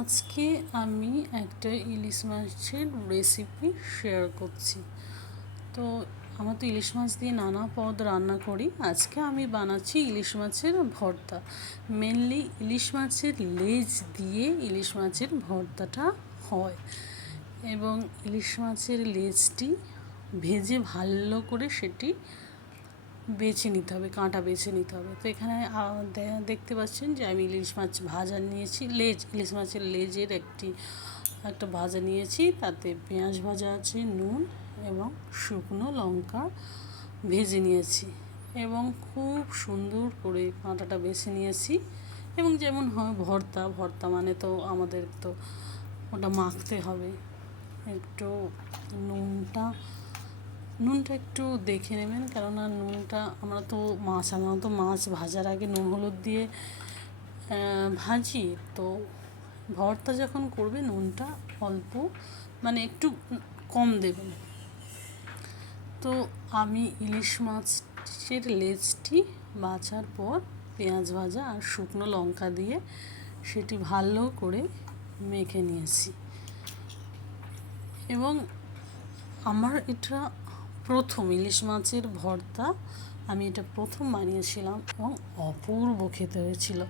আজকে আমি একটা ইলিশ মাছের রেসিপি শেয়ার করছি। তো আমরা তো ইলিশ মাছ দিয়ে নানা পদ রান্না করি। আজকে আমি বানাচ্ছি ইলিশ মাছের ভর্তা। মেনলি ইলিশ মাছের লেজ দিয়ে ইলিশ মাছের ভর্তাটা হয়, এবং ইলিশ মাছের লেজটি ভেজে ভালো করে সেটি বেছে নিতে হবে, কাঁটা বেছে নিতে হবে। তো এখানে দেখতে পাচ্ছেন যে আমি ইলিশ মাছ ভাজা নিয়েছি, ইলিশ মাছের লেজের একটা ভাজা নিয়েছি। তাতে পেঁয়াজ ভাজা আছে, নুন এবং শুকনো লঙ্কা ভেজে নিয়েছি, এবং খুব সুন্দর করে কাঁটাটা বেছে নিয়েছি। এবং যেমন হয় ভর্তা মানে তো আমাদের তো ওটা মাখতে হবে। একটু নুনটা একটু দেখে নেবেন, কেননা আমরা তো মাছ ভাজার আগে নুন হলুদ দিয়ে ভাজি। তো ভর্তা যখন করবে নুনটা অল্প, মানে একটু কম দেবেন। তো আমি ইলিশ মাছের লেজটি বাছার পর পেঁয়াজ ভাজা আর শুকনো লঙ্কা দিয়ে সেটি ভালো করে মেখে নিয়েছি। এবং আমার এটা প্রথম ইলিশ মাছের ভর্তা, আমি এটা প্রথম বানিয়েছিলাম এবং অপূর্ব খেতে হয়েছিল।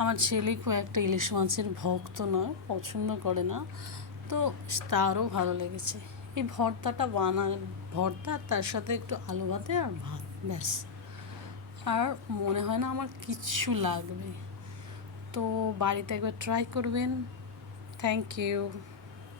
আমার ছেলে খুব একটা ইলিশ মাছের ভক্ত নয়, পছন্দ করে না, তো তারও ভালো লেগেছে। এই ভর্তা, তার সাথে একটু আলু ভাতে আর ভাত, ব্যাস। আর মনে হয় না আমার কিচ্ছু লাগবে। তো বাড়িতে একবার ট্রাই করবেন। Thank you.